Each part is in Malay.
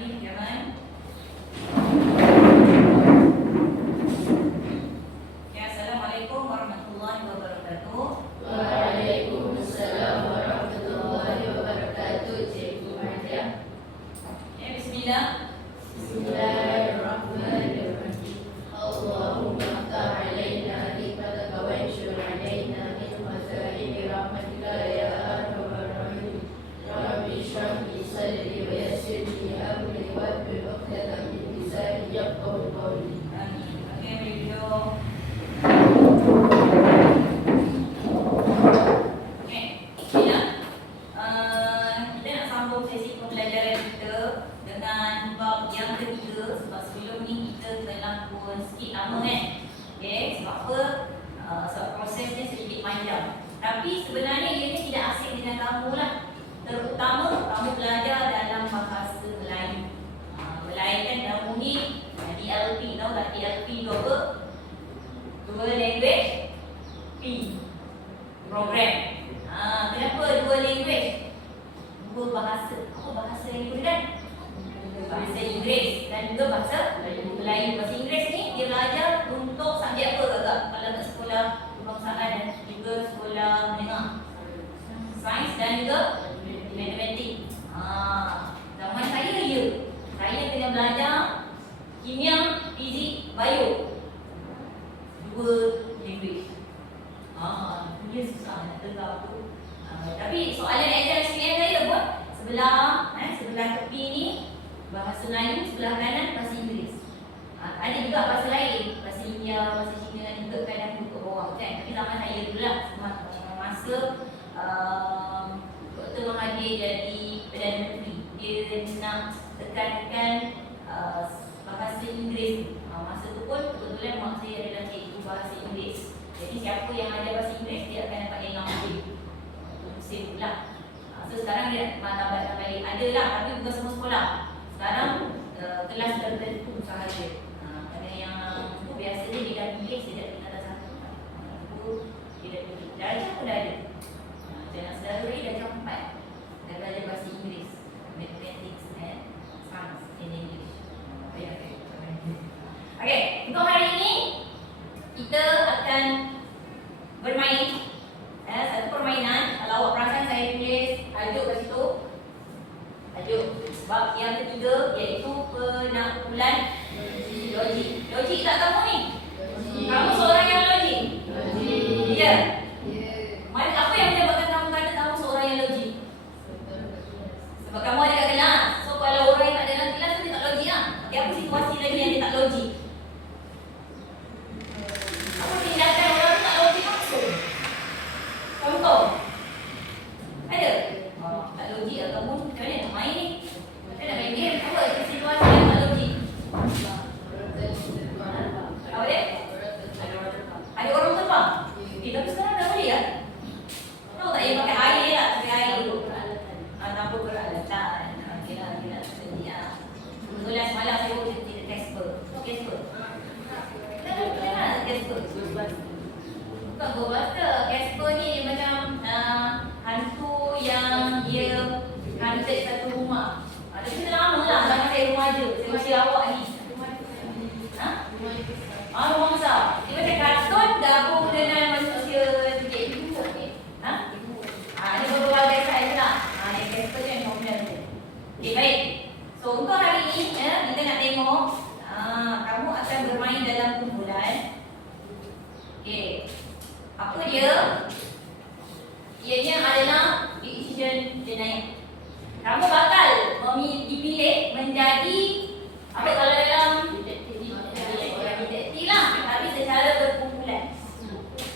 lagi jangan. Ya, Assalamualaikum warahmatullahi wabarakatuh. Waalaikumsalam warahmatullahi wabarakatuh, Cikgu Maria. Ya, bismillah. Bismillahirrahmanirrahim. Allahumma aftah alaina hikmataka wa anshur alaina min khazaini rahmatika ya arhamar rahim. Rabbi shrah li sadri wa yassir li amri wahlul 'uqdatam min lisani yafqahu qawli. Amin. Okey, video. Okey, bismillah. Kita nak sambung sesi pembelajaran kita dengan bab yang ketiga. Sebab sebelum ni kita telah pun sikit lama kan. Okey, sebab apa? Sebab prosesnya sedikit panjang. Tapi sebenarnya ianya tidak asing dengan kamu lah. Terutama kamu belajar dalam bahasa Melayu. Melayu kan kamu ni DLP, tahu tak DLP tu apa? Dua language P program. Kenapa dua language? Dua bahasa. Apa bahasa yang digunakan? Bahasa Inggeris dan juga bahasa Melayu. Bahasa Inggeris ni dia belajar untuk subjek apa agak? Kalau kat sekolah kebangsaan dan juga sekolah menengah, sains dan juga matematik. Zaman saya saya kena belajar kimia, fizik, bio. Dua language. Dia susah nak tegak tu. Tapi soalan exam SPM saya pun sebelah tepi ni bahasa Melayu, sebelah kanan bahasa Inggeris. Ada juga bahasa lain, bahasa India, bahasa Cina dan juga kadang untuk bawah kan. Tapi zaman saya dulu lah, masa Dr. Mahathir jadi Perdana Menteri, dia nak tekankan bahasa Inggeris. Masa tu pun kebetulan mak saya adalah cikgu bahasa Inggeris. Jadi siapa yang ada bahasa Inggeris dia akan dapat dengar musim pula. So sekarang dia tambah balik. Ada lah tapi bukan semua sekolah. Sekarang kelas tertentu sahaja. Kerana yang tu biasanya dia dah pilih sejak tingkatan satu. Itu dia dah pilih. Darjah pun dah ada. Jangan saudara ni darjah 4. Dah belajar bahasa Inggeris, Mathematics and Science in English. Okey, untuk hari ini kita akan bermain satu permainan. Kalau awak perasan saya tulis tajuk kat situ. Tajuk bab yang ketiga iaitu penaklukan logik. Logik tak kamu ni? Kamu seorang yang logik? Ya. Mana apa yang menyebabkan kamu kata kamu seorang yang logik? Sebab kamu ada kat kelas. So kalau orang yang tak ada dalam kelas tu dia tak logik lah. Okay, apa situasi lagi yang dia tak logik? Apa tindakan orang tu tak logik langsung? Contoh ada? Tak logik lah kamu. Macam mana nak main ni? Macam nak main game? Apa situasi yang tak logik? Apa dia? Ada orang terbang? Tapi sekarang dah boleh lah. Tahu tak yang pakai air lah? Pakai air dulu tanpa peralatan. Okey lah, dia nak sedia. Kebetulan semalam saya buat cerita Casper. Tahu Casper? Kenal Casper? Bukan Ghostbuster. Casper ni dia macam hantu yang dia hunted satu rumah. Tapi kita lama lah, zaman saya remaja. Saya masih awak ni. Rumah besar. Dia macam kartun gabung dengan manusia sikit. Ada berbagai saiz lah. Yang Casper tu yang popular tu. Okay, baik. So untuk hari ni kita nak tengok kamu akan bermain dalam kumpulan. Okay. Apa dia? Ianya adalah decision denial. Kamu bakal dipilih menjadi apa kalau dalam detektif lah, tapi secara berkumpulan.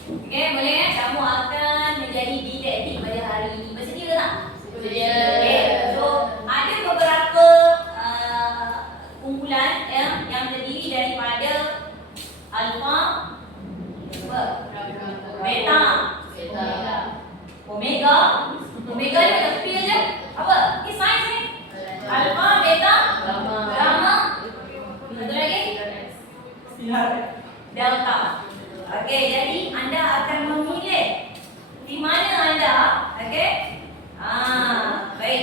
Okey, boleh kan? Kamu akan menjadi detektif pada hari ini. Bersedia tak? Bersedia. Okey. So, ada beberapa kumpulan yang terdiri daripada alfa, beta, omega. Omega ni macam pil je. Apa? Ni sains ni. Alfa, beta, gamma. Satu lagi? Delta. Okey, jadi anda akan memilih di mana anda, okey? Baik.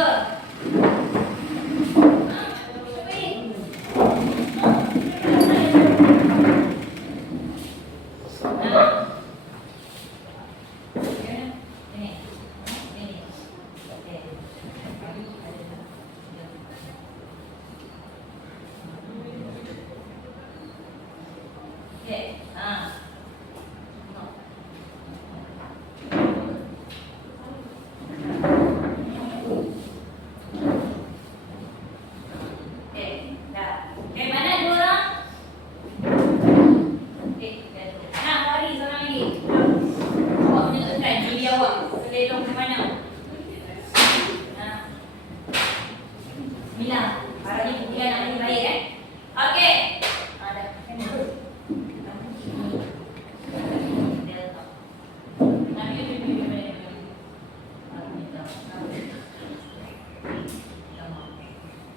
Cuba.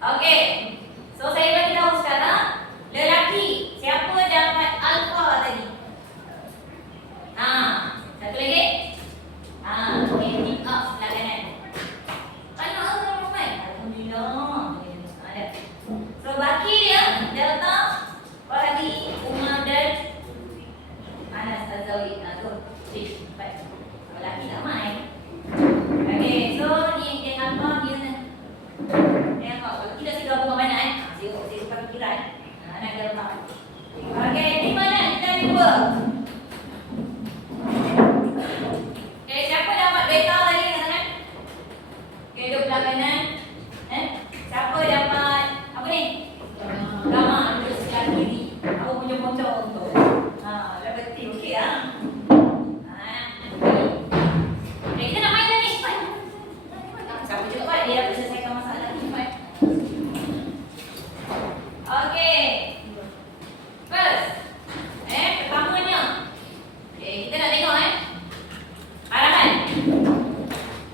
Okey. So saya bagi tahu sekarang lelaki siapa dapat alfa tadi? Satu lagi. Okey, tip up sebelah kanan. Anak orang ramai. Alhamdulillah. Ada. So baki dia delta bagi Umar dan Anas Azawi. Tu. Baik. Lelaki tak main. Okey, so ni geng alfa dia ni. Kalau tidak saya gabung banyak saya suka fikiran. Nak dalam. Okey, di mana kita ni dua? Okey, siapa dapat beta tadi katakan? Okey, duduk belah kanan. Siapa dapat apa ni? Gamma duduk sebelah kiri. Aku punya pocong tu. Dapat T. Okey Okey, kita nak main dah ni. Siapa cepat dia dapat selesaikan masalah ni. Okey. First. Pertamanya. Okey, kita nak tengok arahan.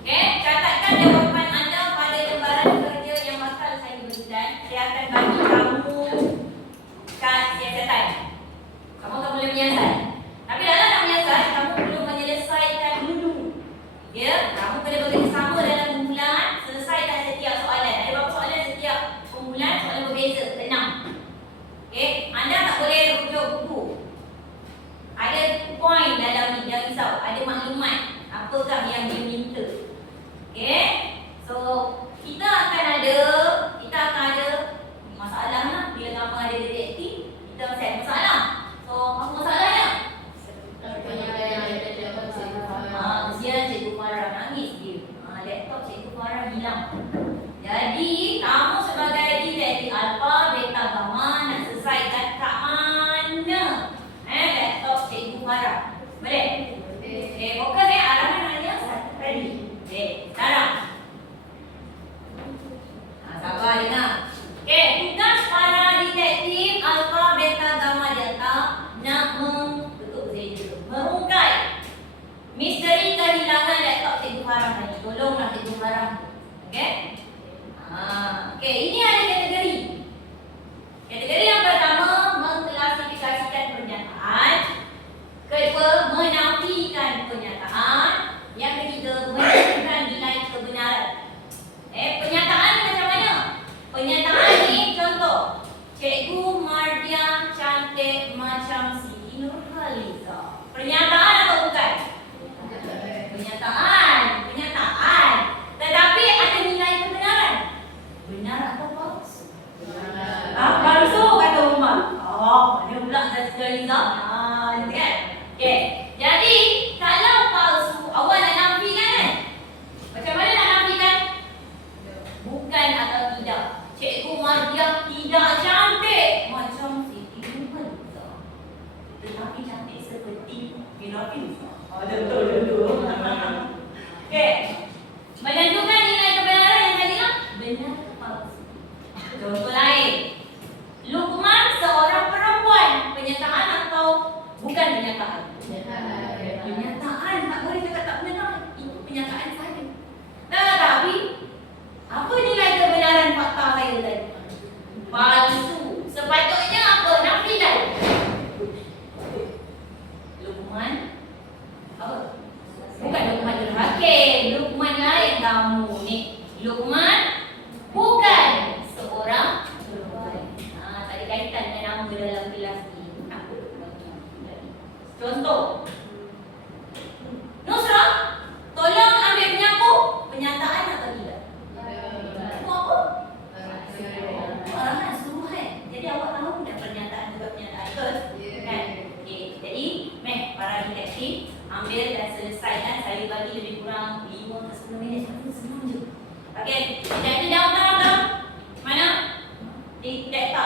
Okey, catatkan jawapan anda pada lembaran kerja yang bakal saya berikan. Saya akan bagi kamu kad siasatan. Kamu tak boleh menyiasat. Tapi dalam nak menyiasat, kamu perlu menyelesaikan dulu. Ya, kamu kena bekerjasama dalam kumpulan, selesaikan setiap soalan. Ada berapa soalan setiap kumpulan? Soalan berbeza, 6. Okey, anda tak boleh rujuk buku. Ada poin dalam ni, jangan risau. Ada maklumat apakah yang dia minta. Okey, so kita akan ada masalah lah. Bila kamu ada detektif, kita set masalah. So, apa masalahnya? Kesian Cikgu Farah, nangis dia. Laptop Cikgu Farah hilang. Jadi, kamu sebagai detektif alfa, beta, gamma nak selesaikan kat mana? Laptop Cikgu Farah. Boleh? Okey, fokus arahan hanya satu kali. Okey, sekarang. Sabar dengar. Okey, tugas para detektif alfa, beta, gamma, delta nak merungkai misteri kehilangan laptop Cikgu Farah tadi. Tolonglah Cikgu Farah. Okey? Okey, ini ada kategori. Kategori yang pertama, mengklasifikasikan pernyataan. Kedua, menafikan pernyataan. Yang ketiga, menentukan nilai kebenaran. Pernyataan macam mana? Pernyataan ni contoh. Cikgu Mardia cantik macam Siti Nurhaliza. Pernyataan atau bukan? Pernyataan. Tetapi ada nilai kebenaran. Benar atau palsu? Palsu kata Umar. Mana pula Siti Nurhaliza? Nanti kan? Okey. Jadi, kalau palsu, awak nak nafikan kan? Macam mana nak nafikan? Bukan atau tidak. Cikgu Mardia tidak cantik macam Siti Nurhaliza. Tetapi cantik seperti Nurhaliza. Betul. Okey. Menentukan nilai kebenaran yang tadi lah. Benar atau palsu. Contoh lain. Luqman seorang perempuan. Pernyataan atau bukan pernyataan? Pernyataan. Tak boleh cakap tak benar. Itu pernyataan saya. Tetapi apa nilai kebenaran fakta saya tadi? Palsu. Sepatutnya apa? Nafikan. Luqman apa? Bukan Luqman Hakim. Rahman bukan seorang perempuan. Tak ada kaitan dengan nama dalam kelas ni. Contoh, Nusra, tolong ambil penyapu. Penyataan atau tidak? Itu apa? Arahan, suruhan. Jadi awak tahu dah pernyataan juga pernyataan, betul? Kan? Okey, jadi para detektif ambil dan selesaikan. Saya bagi lebih kurang 5 ke 10 minit. Senang je. Okey, detektif dalam. Mana? Delta.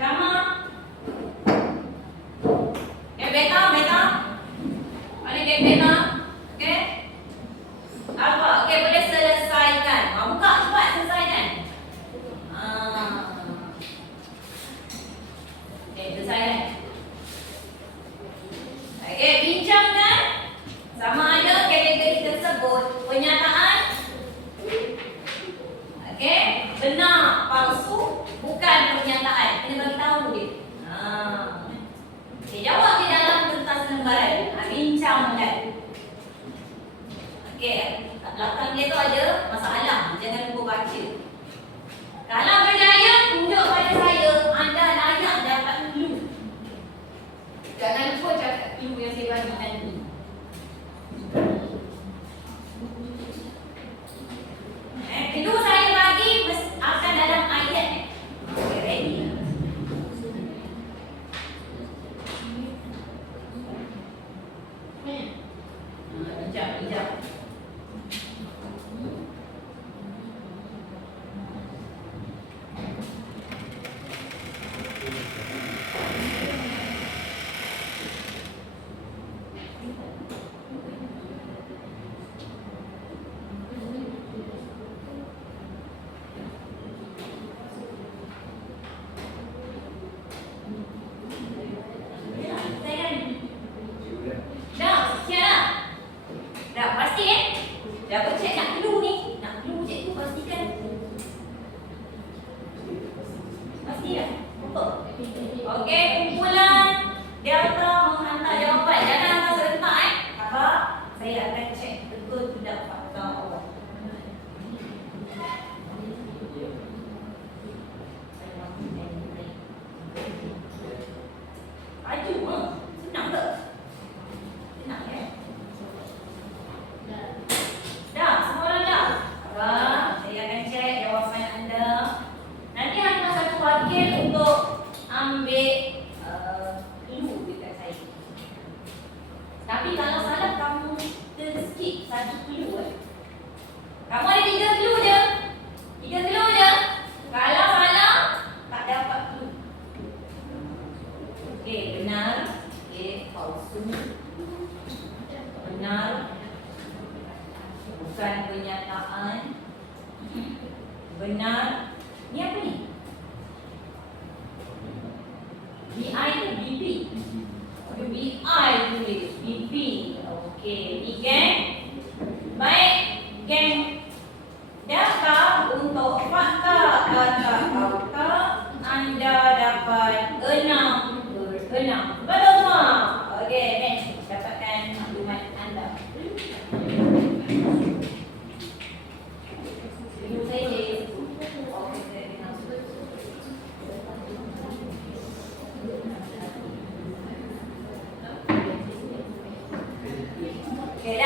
Gamma. Beta. Mana beta? Okey. Apa? Okey, boleh selesaikan. Buka cepat selesaikan. Okey, selesaikan. Okey, bincangkan sama ada kategori tersebut pernyataan. Okey, benar, palsu, bukan pernyataan. Kena bagi tahu dia. Okey, jawab di dalam kertas lembaran. Bincangkan. Okey, kat belakang dia tu ada masalah. Jangan lupa baca. Kalau berjaya, tunjuk pada saya anda layak dapat clue. Jangan lupa cakap clue yang saya bagi nanti. Clue saya bagi akan dalam ayat. Okey, ready? Bijak. Dah pasti dah bercek nak clue ni. Nak clue cikgu pastikan. Pasti dah? Betul? Okey, kumpulan Delta menghantar jawapan. Jangan hantar serentak Abang, saya akan cek betul tidak fakta awak. Aju senang tak? Senang ya? Dah, semua orang dah? Abang, saya akan cek jawapan anda. Nanti ada satu wakil untuk ambil clue dekat saya. Tapi kalau salah, kamu terskip satu clue. Kamu ada 3 clue je. 3 clue je. Kalau salah, tak dapat clue. Okey, benar. Okey, palsu. Benar. Bukan pernyataan. Benar. Ni apa ni? BI tu BP. BI tulis. BP. Okey. Ni geng. Baik. Geng Delta untuk fakta atau fakta anda dapat 6/6. Betul semua? Okey, next. Dapatkan maklumat anda. Okay,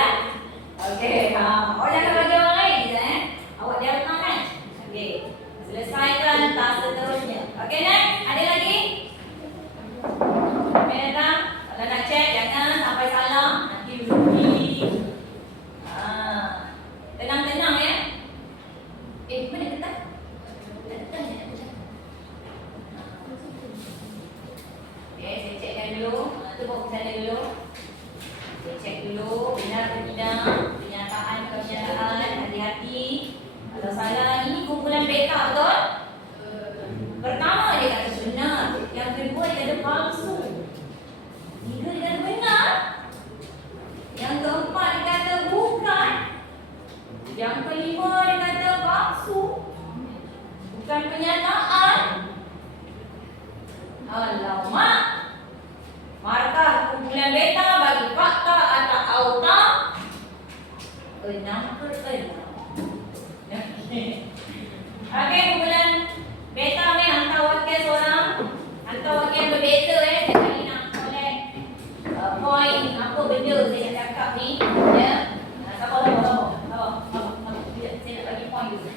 Uncle Okey, kumpulan beta ni hantar wakil seorang. Hantar wakil yang berbeza saya kali nak collect point apa benda saya nak cakap ni. Ya. Sabar. Saya nak bagi point dulu.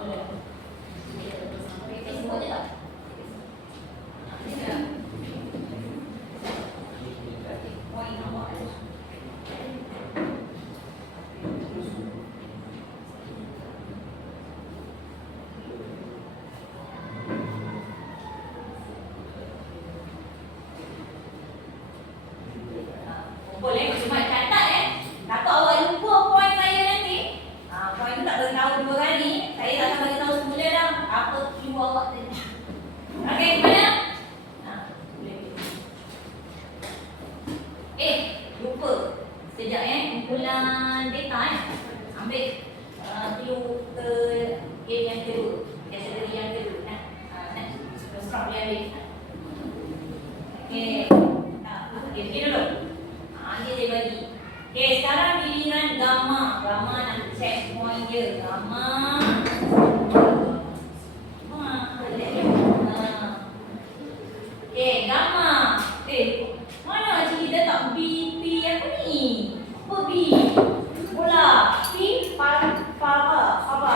Boleh. Okey, semua je tak? Point nombor. Boleh, cuma catat takut awak lupa poin saya nanti. Poin tu tak beritahu 2 kali. Saya dah akan beritahu semula dah apa clue awak tadi. Okey, mana? Boleh. Lupa. Sekejap kumpulan data ambil clue ke game yang kedua. Kategori yang kedua Stop dia ambil. Okey. Okey, begini dulu. Dia bagi. Okey, sekarang giliran gamma. Gamma nak check point dia. Gamma. Okey, gamma. Mana cik kita tak B, P apa ni? Apa B? Bola. P, apa?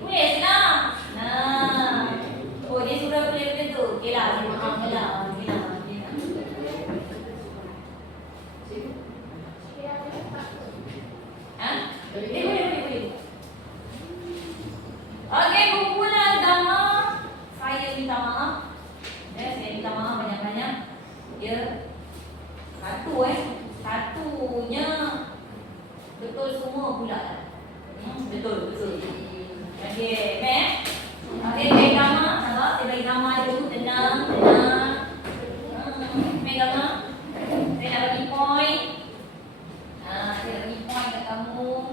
Boleh senang. Oh, dia sudah boleh macam tu. Okey lah, saya faham lah. Boleh. Okey, kumpulan gamma. Saya minta maaf. Saya minta maaf banyak-banyak. Ya. Satunya betul semua pula. Betul. Okey, Okey, gamma. Sabar, saya bagi gamma dulu. Tenang. Gamma. Saya nak bagi point. Saya bagi point kat kamu.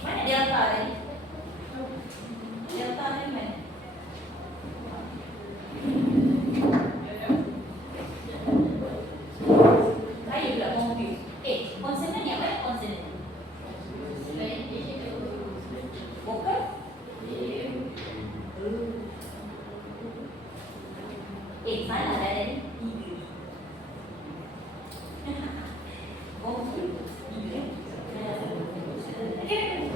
Mana delta tadi? Delta tadi mana? Saya pula confused. Consonant ni apa? Consonant. Vokal? Salah dah tadi. 3. Confused. 3.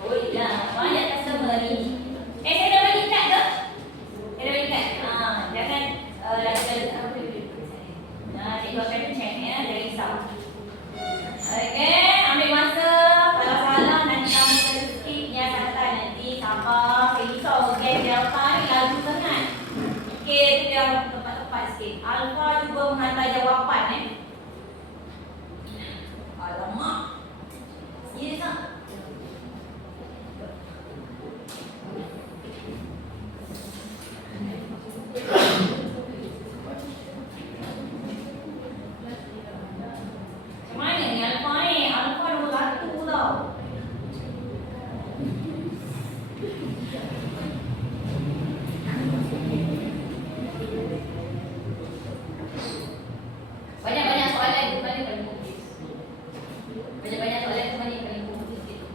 Oh iya, banyak customer ni. Saya dah bagi kad ke? Jangan cikgu akan check jangan risau. Okey, ambil masa. Kalau salah nanti kamu kena skip yang catatan nanti. Sabar, risau. Okey, delta ni laju sangat. Okey, tu dia tepat-tepat sikit. Alpha cuba menghantar jawapan Alamak. Serius tak? Macam mana ni Alpha ni? Alpha nombor 1 tau. Banyak-banyak soalan tu mana paling fokus? Banyak-banyak soalan tu mana paling fokus gitu?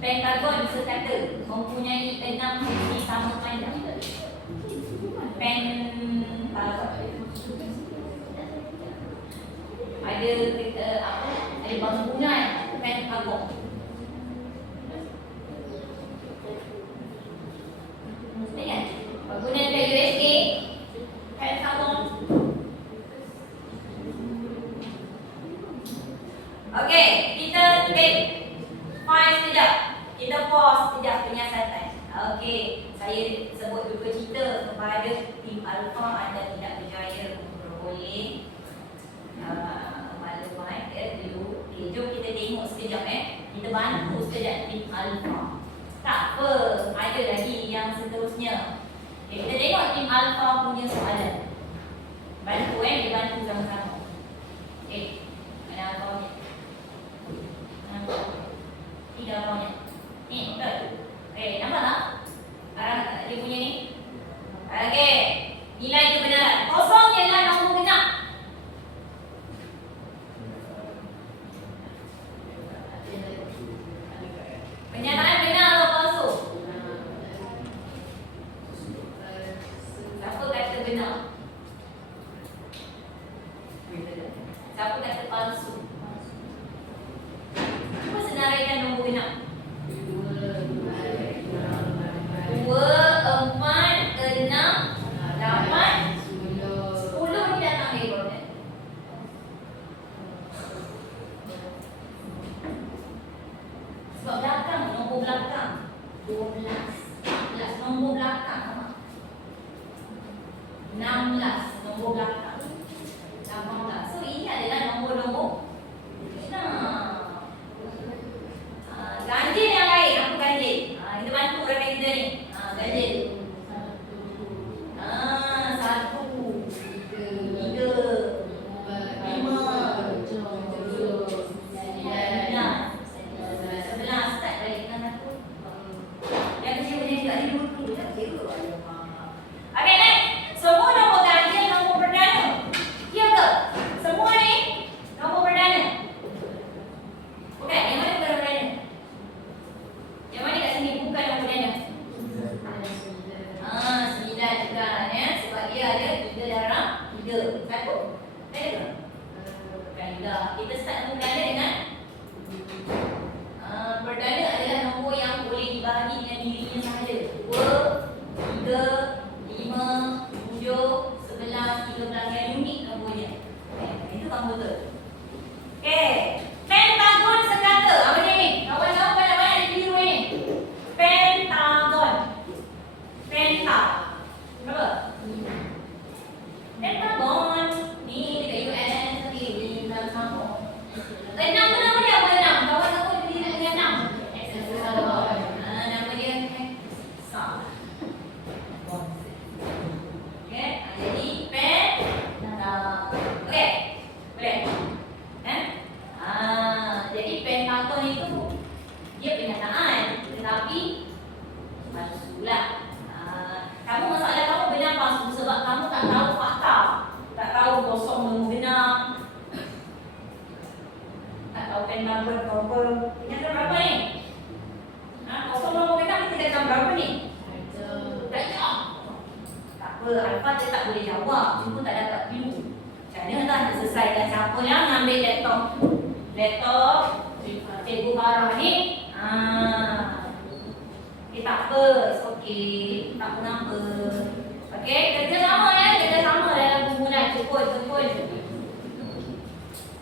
Pentagon sekata mempunyai 6 sisi sama panjang. Ada ada bangunan Pentagon. Ingat? Bangunan kat USA Pentagon. Okey, kita take pause sekejap. Kita pause sekejap penyiasatan. Okey, saya sebut duka cita kepada tim Alpha anda tidak berjaya memperoleh maklumat dulu. Okey, jom kita tengok sekejap Kita bantu sekejap tim Alpha. Tak apa, ada lagi yang seterusnya. Okey, kita tengok tim Alpha punya soalan. Bantu dia bantu sama-sama. Siapa kata palsu? Cuba senaraikan nombor genap. 2, 4, 6, 8, 10 ni datang dari mana? Sebab belakang, nombor belakang 12, 14, nombor belakang apa? 16, nombor belakang 18. So ini adalah nombor-nombor ganjil yang lain. Apa ganjil? Kita bantu rakan kita ni. Ganjil 1, 3, 5, 11. Start balik dengan satu. Yang kecil boleh juga ni dulu. Tak kira. Okay, next. Semua nombor ganjil nombor perdana. Ya ke? Semua ni nombor perdana. Bukan, yang mana bukan perdana? Yang mana kat sini bukan nombor perdana? 9 juga ya. Sebab dia ada 3 darab 3. Satu. Ada ke? Bukan juga. Kita start nombor perdana dengan perdana adalah nombor yang boleh dibahagi dengan dirinya sahaja. 2, 3, 5, 7, 11, 13. Yang unik nombornya. Itu kamu betul. Okay. Pentagon sekata. Apa dia ni? Kawan-kawan banyak-banyak ada biru ni. Pentagon. Penta. Berapa? Pentagon. Ni dekat US tadi di dalam sama. 6 tu nama dia apa 6? Kawan-kawan dia berdiri dengan 6. Nama dia Hexa. Okay. Jadi pentagon. Okay. Boleh? Jadi pentagon itu dia kenyataan, tetapi palsulah. Kamu masalah kamu benar palsu sebab kamu tak tahu fakta, tak tahu kosong nombor genap, tak tahu pentagon berapa. Kenyataan berapa ni? Kosong nombor genap kita dah berapa ni? Tak jawab. Tak apa, Alfa dia tak boleh jawab, cuma tak dapat clue. Macam mana tak nak selesaikan? Siapa yang ambil laptop Cikgu Farah ni? Tak apa, it's okay. Tak apa-apa. Okay, kerja sama ya, kerja sama dalam permulaan. Cukup.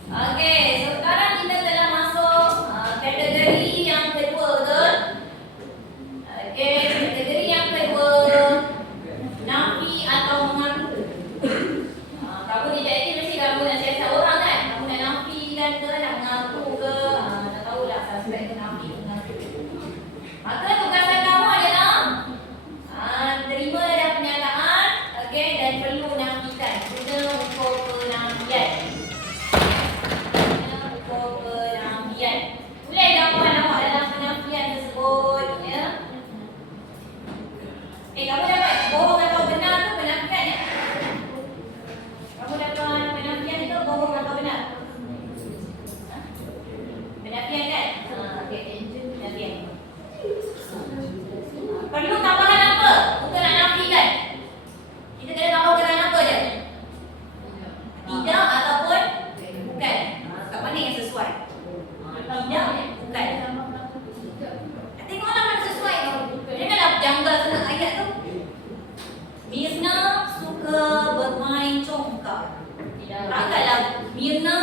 Okay, so sekarang kita telah masuk kategori yang kedua, betul? Okay, kategori yang kedua, nafi atau mengaku. Kamu di JIT mesti kamu nak siasat orang kan? Kamu nak nafi kan ke, nak mengaku ke? Tak tahulah suspek ke nafi ke mengaku. Maka tugasan kamu adalah terima dah pernyataan, okay, dan perlu nafikan. Guna ukur penafian. Boleh gambar awak dalam penafian tersebut, ya? Kamu dapat bohong atau benar tu penafian ya? Kamu dapat penafian itu bohong atau benar? Penafian kan? Okey, penafian. Perlu tambahan apa? Bukan nak nafikan. Kita kena tambahkan apa je? Tidak ataupun bukan. Kat mana yang sesuai? Tidak, bukan. Tengoklah mana sesuai tu. Janganlah janggal sangat ayat tu. Mirna suka bermain congkak. Takkanlah Mirna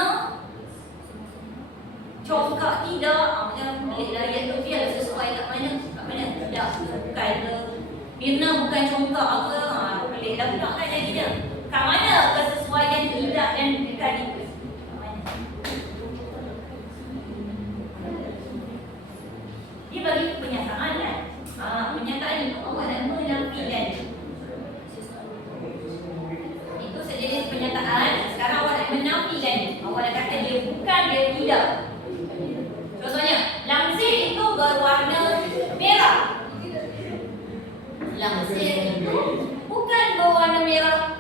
congkak tidak. Macam peliklah ayat tu, biar sesuai kat mana. Tidak, bukan ke. Mirna bukan congkak ke. Peliklah pula kan jadi dia. Kat mana kesesuaian tidak dan bukan itu? Dia bagi pernyataan kan? Pernyataan itu awak nak menafikan. Itu sejenis pernyataan. Sekarang awak nak menafikan. Awak nak kata dia bukan, dia tidak. Contohnya, langsir itu berwarna merah. Langsir itu bukan berwarna merah.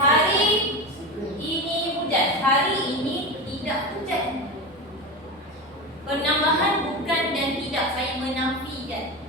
Hari ini hujan. Hari ini tidak hujan. Penambahan bukan dan tidak, saya menafikan.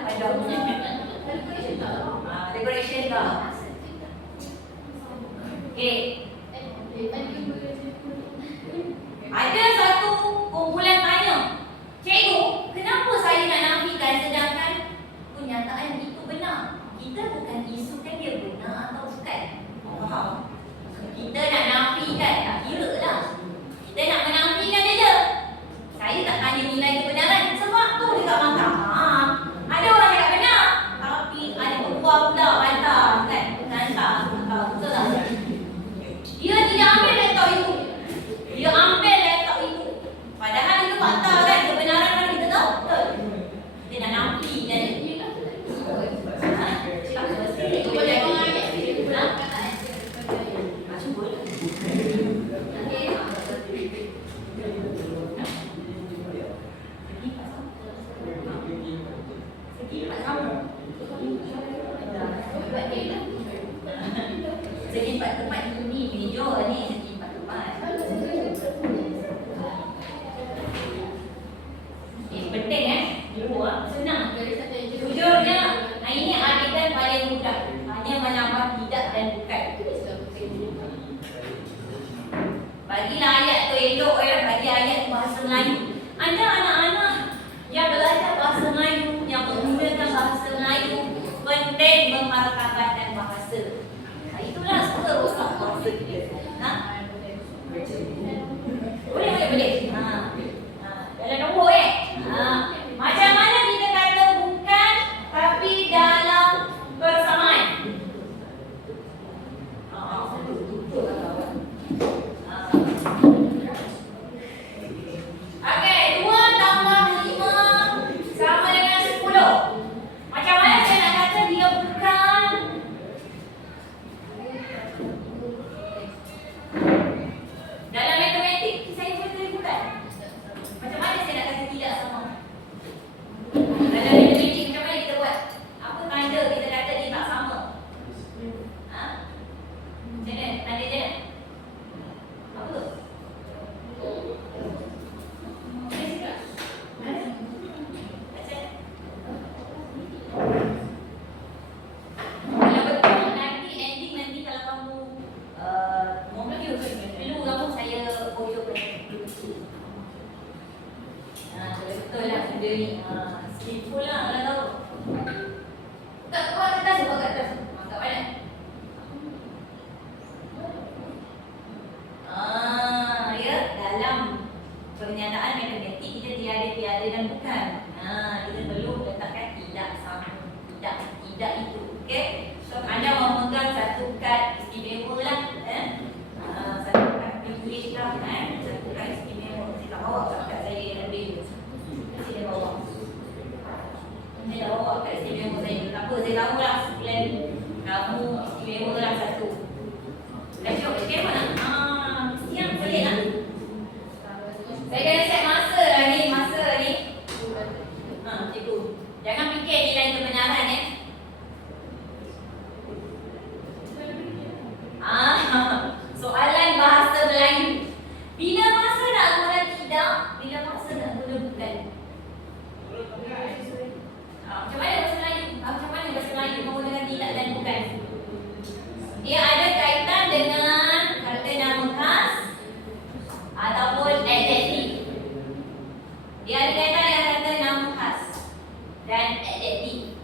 Ada decoration tak? Okey. Ada satu kumpulan tanya, cikgu, kenapa saya nak nafikan sedangkan kenyataan itu benar? Kita bukan isukan dia benar atau bukan. Faham? Kita nak nafikan, tak kira lah. Kita nak menafikan dia je. Saya tak tanya nilai kebenaran sebab tu dekat mahkamah. Ada orang cakap benar, tapi ada peguam pula bantah kan? Bantah, betul tak? Dia tidak ambil laptop itu. Dia ambil laptop itu. Padahal itu fakta kan? Kebenaran kan kita tahu. Betul? Dia nak nafikan dia. Itu boleh mengajar. Segi tempat ini hijau ni segi tempat. Penting dulu senang. Jujurnya ini adegan paling mudah. Hanya menambah tidak dan bukan. Bagilah ayat tu elok bagi ayat bahasa Melayu. Anda anak-anak yang belajar bahasa Melayu, yang menggunakan bahasa Melayu, penting memartabatkan bahasa. Itulah seterusnya bahasa kita. Boleh. Dalam nombor macam mana kita kata bukan tapi dalam persamaan? Okey, 2 tambah 5 sama dengan 10. Macam mana saya nak kata dia bukan? Dalam matematik saya kata dia bukan. Macam mana saya nak kata tidak sama? Dalam matematik macam mana kita buat? Apa tanda kita kata dia tak sama? Macam mana? Tanda dia? Apa tu? Kalau betul nanti ending nanti kalau kamu mau review perlu kamu saya pojokkan. Betul lah benda ni. Simple lah kalau tahu. Tak buat kat atas, buat kat atas. Kat mana? Ya, dalam pernyataan matematik kita tiada dan bukan. Kita perlu letakkan tidak sama. Tidak itu. Okey? So anda memegang satu kad istimewa lah. Satu kad privilege lah. Satu kad istimewa. Saya tak bawa kad saya yang lebih. Saya bawa. Saya dah bawa kad istimewa saya. Tak apa, saya tahu lah. Plan kamu istimewa lah satu. Dah cukup istimewa lah. Siang boleh lah. Saya kena set masa lah ni. Cikgu. Jangan fikir nilai kebenaran soalan bahasa Melayu. Bila masa nak guna tidak, bila masa nak guna bukan. Macam mana bahasa Melayu? Menggunakan tidak dan bukan? Dia ada kaitan dengan kata nama khas ataupun adjektif. Dia ada kaitan dengan kata nama khas dan adjektif.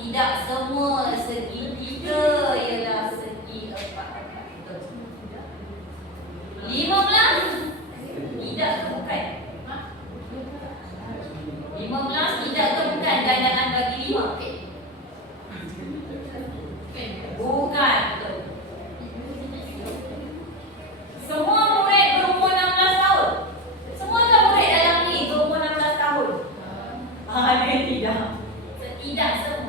Tidak semua segi 3 ialah segi 4. Betul. 15 tidak ke bukan? 15 tidak ke bukan gandaan bagi 5? Bukan. Betul. Semua murid berumur 16 tahun. Semuakah murid dalam ni berumur 16 tahun? Ada tidak. Tidak semua.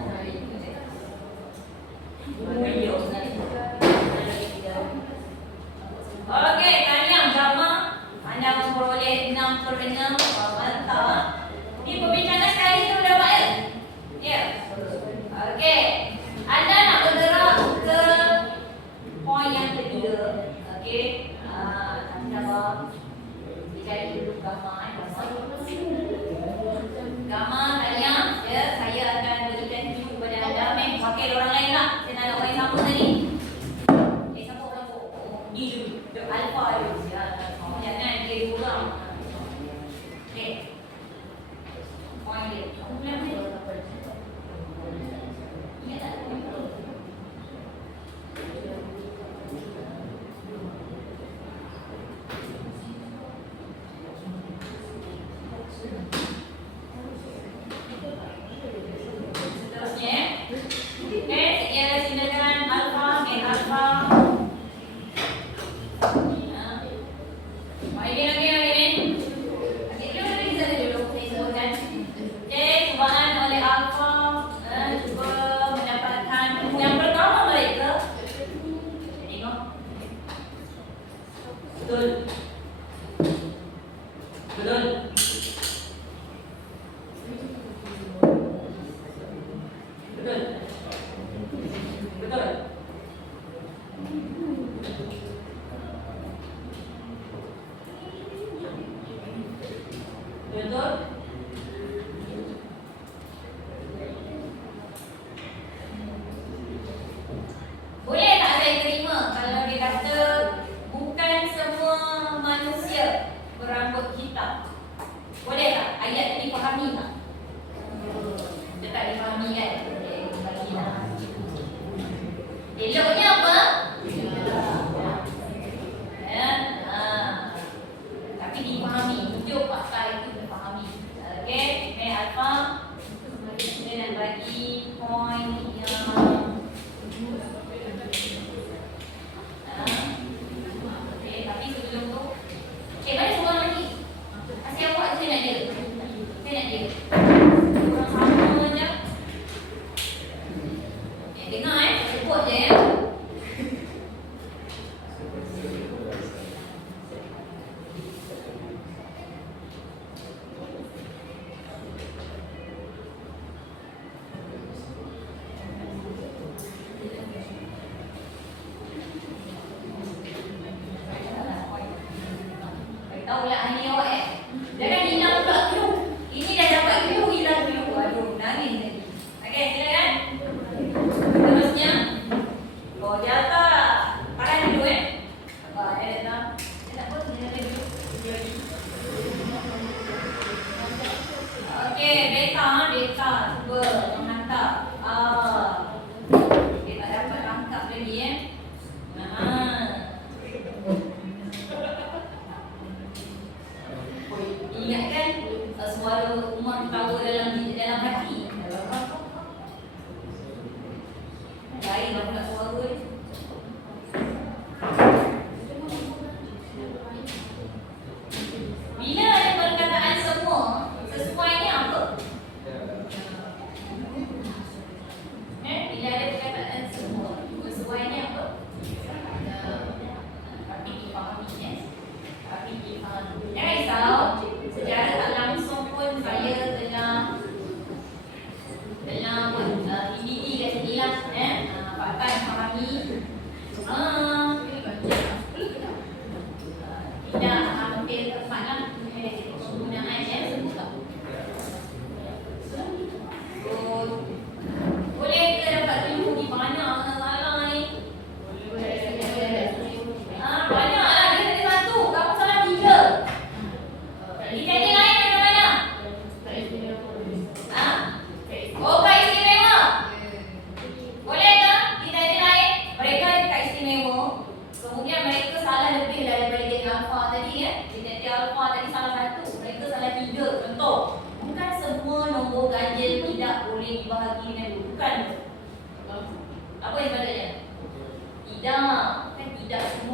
Okey, tahniah Jama. Anda memperoleh 6/6. Mantap. Ini perbincangan kali tu dapat ya? Ya. Okey. Anda nak bergerak ke poin yang ketiga. Okey. Jawab. Dicari dulu gambar. Gambar tahniah. Ya, saya akan berikan cue kepada anda. Mem, pakai orang lain tak? Saya nak orang yang sama tadi. Sambung. Pergi dulu. Alpha dulu. Ya, jangan dia kurang. Okey. Poin dia. Kamu boleh ambil? Ingat tak? Seterusnya. Okey, saya silakan Alpha and Alpha. Cubaan oleh Alpha cuba mendapatkan yang pertama mereka. Tengok. Betul. Betul. Betul. Betul. Betul. Boleh tak saya terima kalau dia kata bukan semua manusia berambut hitam? Boleh tak? Ayat tu dipahami tak? Dia tak dipahami kan? Okey, bagilah. Eloknya apa? Ya, tapi dipahami. Tujuh fakta itu dipahami. Okey, Alpha. Kita nak bagi poin yang tapi sebelum tu mana seorang lagi? Kasih awak saya nak dia. Saya nak dia. Orang sama je. Dengar saya sebut je ya. Tahulah ahli awak jangan hilang pula clue. Ini dah dapat clue, hilang clue. Aduh, nangis tadi. Okey, silakan. Terusnya. Oh, jatah. Pakai dulu Apa ada datang? Saya tak boleh dia lagi. Okey, beta. Cuba menghantar. Okey, tak dapat tangkap lagi Ingatkan suara Umar ketawa dalam hati. Lain lah pula suara dia. Bila ada perkataan semua, sesuainya apa? Bila ada perkataan semua, sesuainya apa? Tapi dipahami Tapi dipahami. Jangan risau. Secara tak langsung pun saya telah buat PPT kat sini lah. Pak Tan faham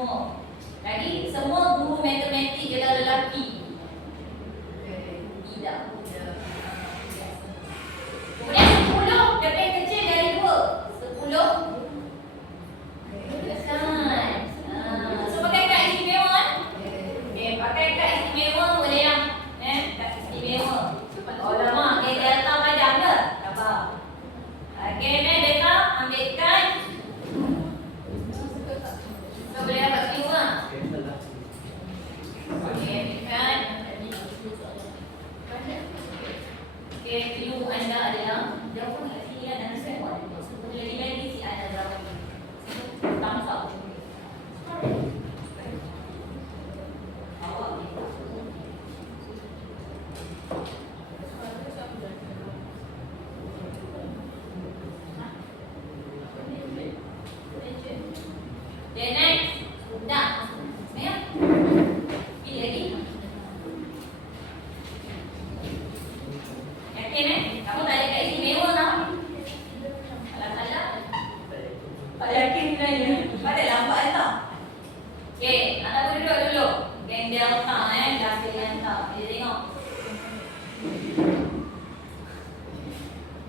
semua. Lagi semua guru matematik adalah lelaki. Tidak. Kemudian 10 lebih kecil dari 2. 10 besar. So pakai kad istimewa kan? Okay, pakai kad istimewa boleh yang kad istimewa. Oh lama, okay, delta panjang ke? Tak apa. Okay, delta ambil kad. So boleh dapat semua lah. Okay, ambil kad. Okay, clue anda adalah jawab kat sini kan dalam set buat. Lagi-lagi si anda jawab ni. Thumbs up. Awak ni. Okay, next. Dah. Semayang. Pilih lagi. Yakin kamu tak ada kat istimewa tau. Salah-salah. Tak yakin sebenarnya. Pada lambat tau. Okay, anda duduk dulu. Geng delta dah pilihan tau. Kita tengok.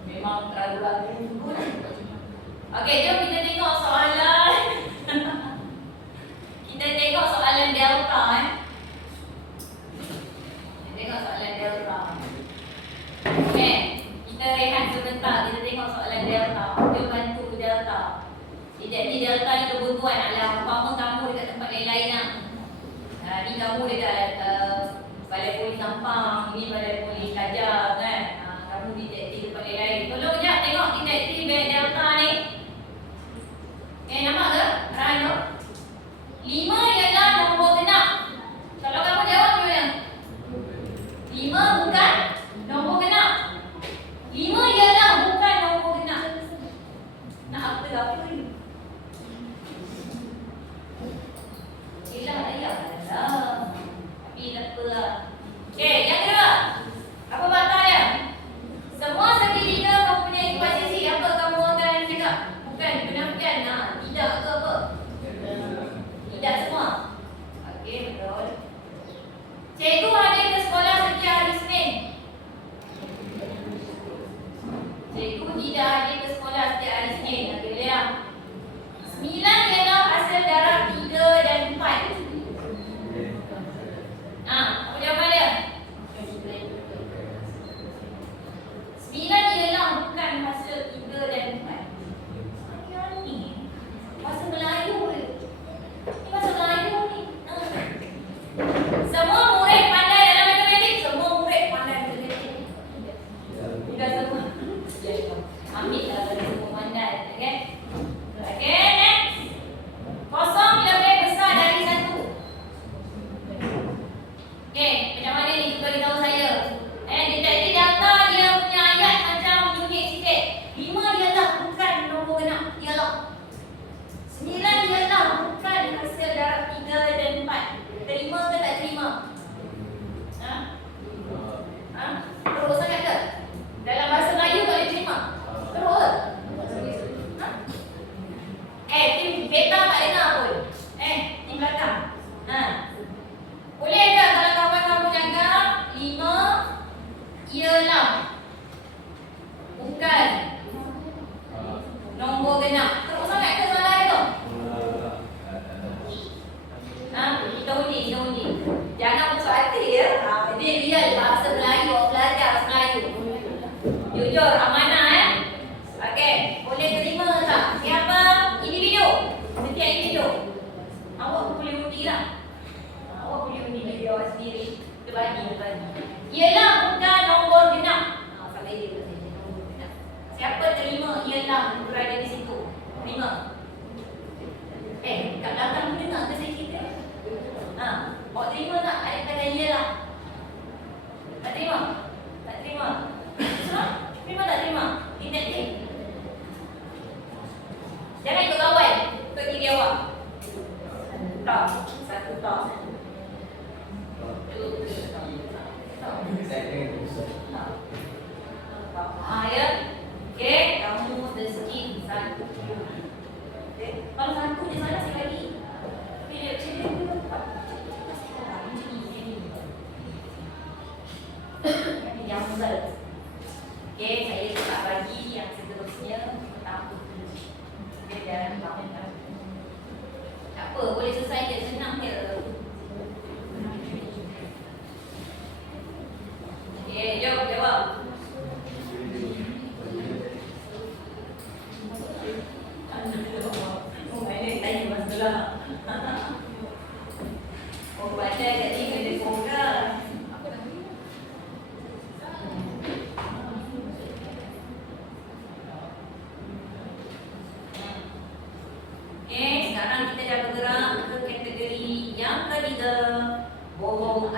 Memang ragu-ragu. Okay, jom kita tengok soalan. Kita tengok soalan delta Kita tengok soalan delta. Okay, kita rehat sebentar. Kita tengok soalan delta. Jom bantu delta. Jadi delta ni kebutuhan adalah umpama kamu dekat tempat lain-lain lah. Ni kamu dekat Balai Polis Sampang, ini Balai Polis Kajar kan. Kamu detektif tempat lain-lain. Tolong sekejap tengok detektif delta ni. Nampak ke? Rano. 5 ialah nombor genap. Kalau kamu jawab macam mana? 5 bukan nombor genap. 5 ialah bukan nombor genap. Nak apa ni? Yelah ayah lah. Tapi tak apa lah. Okay, yang kedua. Apa batal dia? Semua segitiga mempunyai ekuasisi. Apa kamu akan cakap? Bukan penafian lah. Tidak ke apa? Tidak semua. Okey, betul. Cikgu hadir ke sekolah setiap hari Senin. Cikgu tidak hadir ke sekolah setiap hari Senin. Okey, boleh lah. 9 ialah hasil darab 3 dan 4. Apa jawapan dia? 9 ialah bukan hasil 3 dan 4. Yang ni bahasa Melayu ni. Ini bahasa Melayu ni. Semua murid pandai dalam matematik. Semua murid pandai matematik. Tidak semua. Ambil lah bagi semua pandai. Okay? Okay, next. 0 lebih besar dari 1. Okay, macam mana ni? Cuba beritahu saya. Detektif delta dia punya ayat macam unik sikit. 5 ialah bukan nombor genap. Ialah 9 ialah bukan hasil darab 3 dan 4. Terima ke tak terima? Teruk sangat ke? Dalam bahasa Melayu boleh terima? Teruk ke? Tim beta tak dengar pun. Tim belakang. Boleh ke kalau kawan kamu cakap 5 ialah bukan nombor genap? Teruk sangat ke salah dia tu? Kita undi. Jangan putus hati ya. Dia real bahasa Melayu, orang belajar bahasa Melayu. Jujur, amanah Okey, boleh terima tak? Siapa? Individu. Setiap individu. Awak boleh undi lah. Awak boleh undi diri awak sendiri. Kita bagi. Ialah bukan nombor genap. Sampai dia nombor genap. Siapa terima ialah berada di situ? Terima. Kat belakang tu dengar ke saya cerita? Awak terima tak? Ada kata ialah. Tak terima? Tak terima. Terima? Terima tak terima? Detektif. Jangan ikut kawan. Ikut diri awak. Satu tak. Ya. Okey, kamu terskip satu. Okey. Kalau satu je salah saya bagi. Tapi dia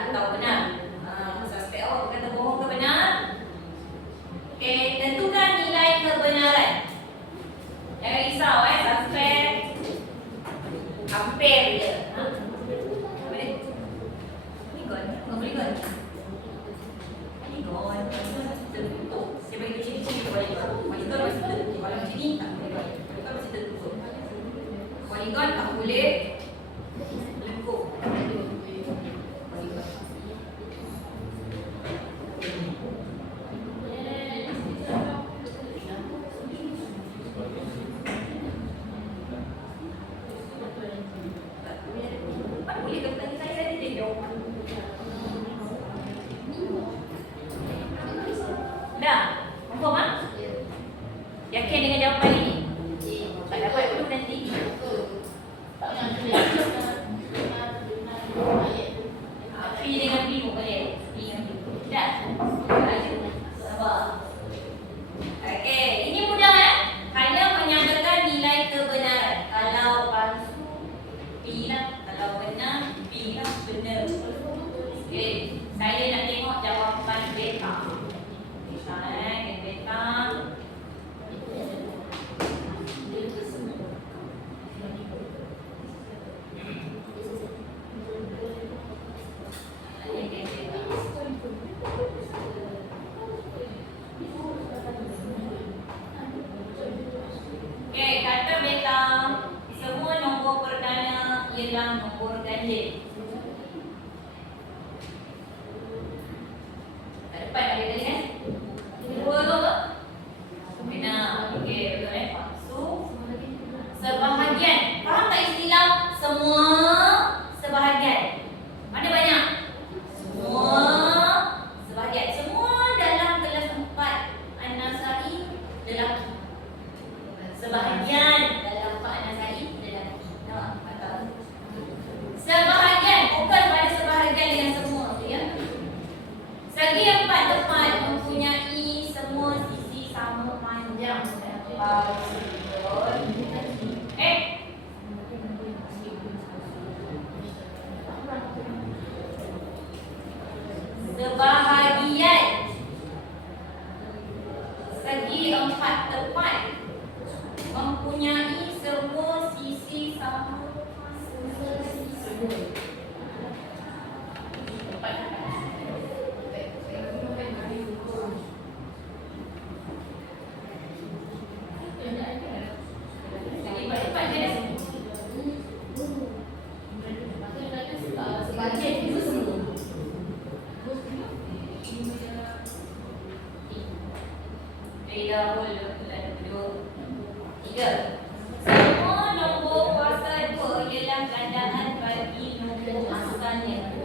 atau benar. Suspek awak berkata bohong ke benar? Okey, tentukan nilai kebenaran. Jangan risau suspek. Hampir je. Apa dia? Polygon. Bukan polygon. Polygon. Tertutup. Saya bagi ciri-ciri polygon. Polygon masih tertutup. Kalau macam ni tak polygon. Polygon masih tertutup. Polygon tak boleh lengkup. Polygon. Dah? Confirm ah? Yakin dengan jawapan ini? Tak dapat pun nanti. P dengan P pun boleh. P dengan P. Dah? Laju. Sabar. Okey, ini mudah Hanya menyatakan nilai kebenaran. Kalau palsu, P lah. Kalau benar, P lah. Benar. Okey, saya nak tengok jawapan beta. Beta. Okey, kata beta, semua nombor perdana ialah nombor ganjil. Tak dapat ada tadi kan? Dua tu ke? Benar. Okey, betul palsu. Sebahagian. Faham tak istilah semua sebahagian? Mana banyak? Semua sebahagian. Semua dalam kelas 4 An-Nasai lelaki. Sebahagian dalam 4 An-Nasai lelaki. Atau sebahagian bukan pada sebahagian dengan semua tu ya. Segi 4 depan mempunyai semua sisi sama panjang. Sebahagian segi 4 tepat mempunyai semua sisi sama. Semua nombor kuasa 2 ialah gandaan bagi nombor asalnya.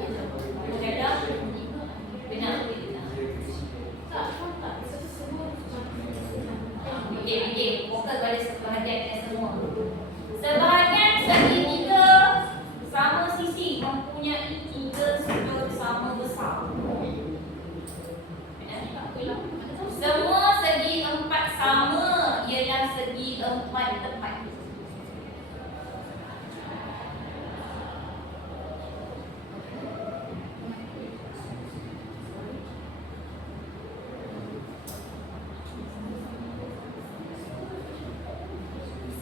Benar? Benar. Fikir. Fokus pada sebahagian dan semua. Sebahagian segi 3 sama sisi mempunyai 3 sudut sama besar. Benar? Semua segi 4 sama ialah segi 4 tepat.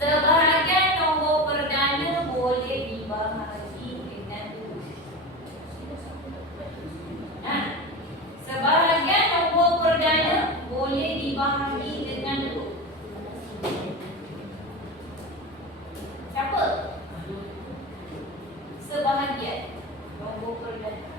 Sebahagian nombor perdana boleh dibahagi dengan sebahagian nombor perdana boleh dibahagi dengan siapa? Sebahagian nombor perdana.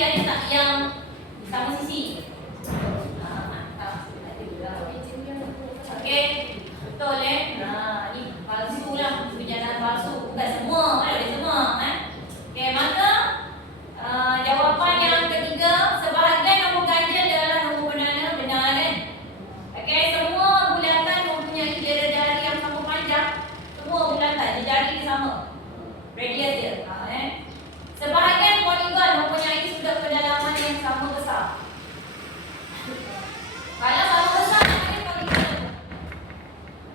ada tak yang sama sisi? Mantap. Ada juga. Okey. Betul ni palsu lah. Perjalanan palsu. Bukan semua. Mana ada semua Okey, maka jawapan yang ketiga, sebahagian nombor ganjil adalah nombor bernada. Benar kan? Okey, semua bulatan mempunyai jari-jari yang sama panjang. Semua bulatan jari dia sama. Radius dia. Sebahagian poligon mempunyai sudut kedalaman yang sama besar. Kalau sama besar, namanya poligon.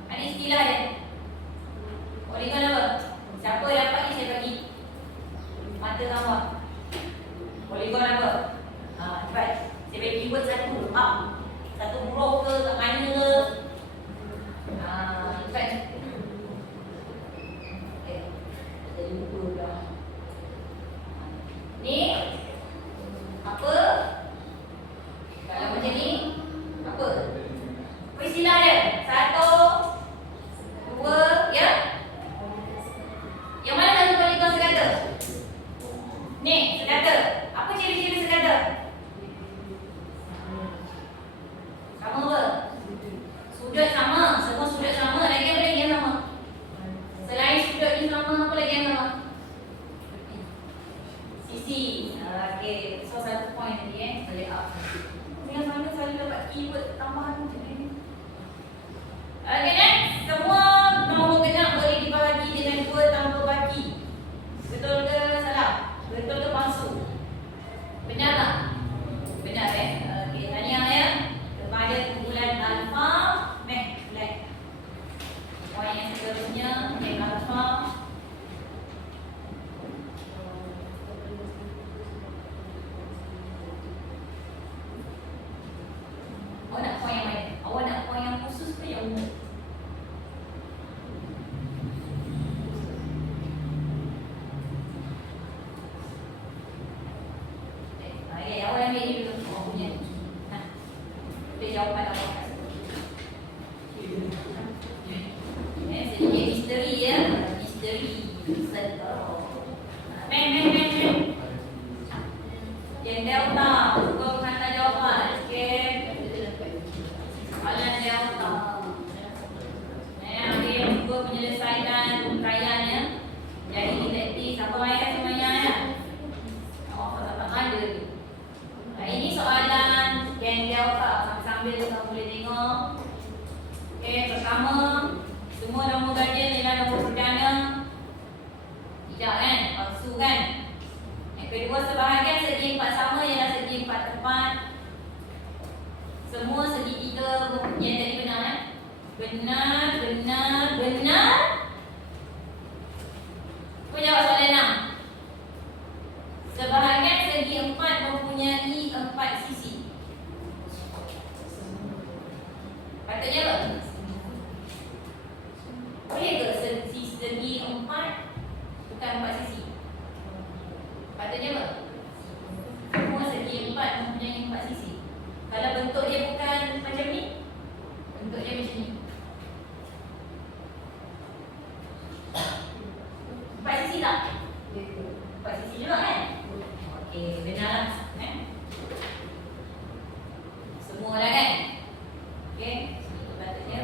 Ada istilah dia. Poligon apa? Siapa dapat ni saya bagi mata sama. Poligon apa? Cepat. Saya bagi keyword satu. Satu huruf ke, kat mana ke. Cepat. Jadi lupa dah. Ni apa? Kalau macam ni apa? Apa istilah dia? Satu, dua, ya? Yang mana satu poligon sekata? Ni, sekata. Apa ciri-ciri sekata? Sama apa? Sudut sama. Semua sudut sama. Lagi apa lagi yang sama? Selain sudut ni sama, apa lagi yang sama? Sisi. Okey. So, satu point tadi boleh up. Yang mana selalu dapat keyword tambahan macam ni. Okey, next. Semua nombor genap boleh dibahagi dengan 2 tanpa baki. Betul ke salah? Betul ke palsu? Benar tak? Benar Okey, tahniah ya. Kepada kumpulan alfa, black. Poin yang seterusnya, alfa. Awak nak poin yang mana? Awak nak poin yang khusus ke yang umum? Okay, awak ambil ni dulu. Awak punya. Boleh jawapan awak kat situ. Sedikit misteri ya. Misteri. Men. Yang delta. Cuba hantar jawapan. Okay. Soalan delta. Ada yang cuba menyelesaikan uraiannya. Jadi detektif. Siapa main semuanya ya? Awak tak ada. Ini soalan gen delta. Sambil kita boleh tengok. Okey, pertama, semua nombor ganjil ialah nombor perdana. Tidak kan? Palsu kan? Yang kedua, sebahagian segi 4 sama ialah segi 4 tepat. Semua segi 3 yang tadi benar kan? Benar. Kau jawab soalan 6. Sebahagian segi 4 mempunyai 4 sisi. Patutnya apa? Boleh ke segi 4 bukan 4 sisi? Patutnya apa? Semua segi 4 mempunyai 4 sisi. Kalau bentuk dia bukan macam ni, bentuk dia macam ni. 4 sisi tak? 4 sisi juga kan? Okey, benar semua lah kan? Okey, itu patutnya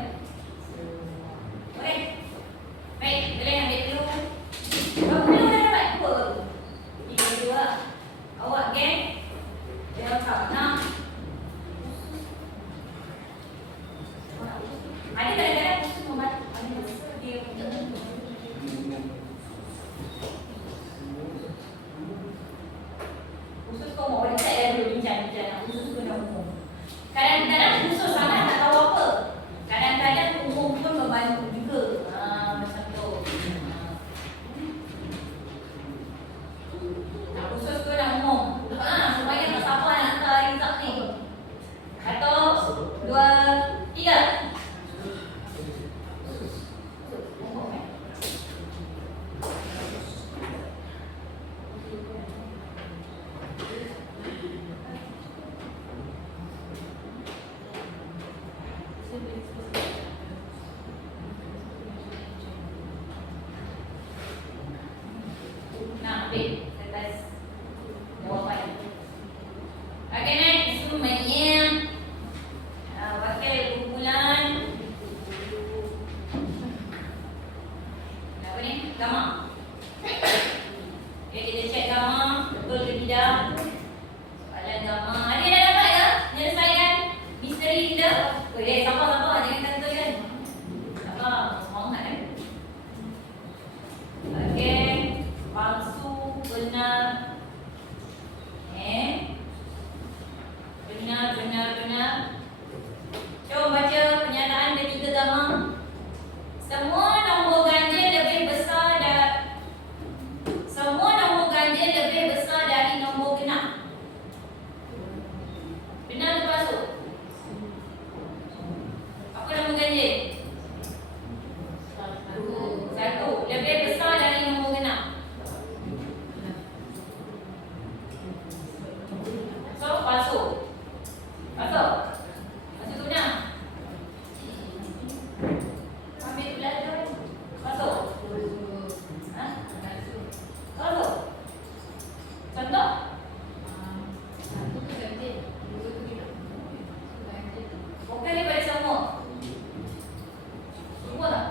semua. Okey. Baik, boleh ambil dulu. Berapa dah dapat? 2. 3 2. Masuk. Masuk. Masuk tu nak. Ambil belajar. Masuk. Ha? Masuk. Contoh. Bukan daripada semua. Semua tak?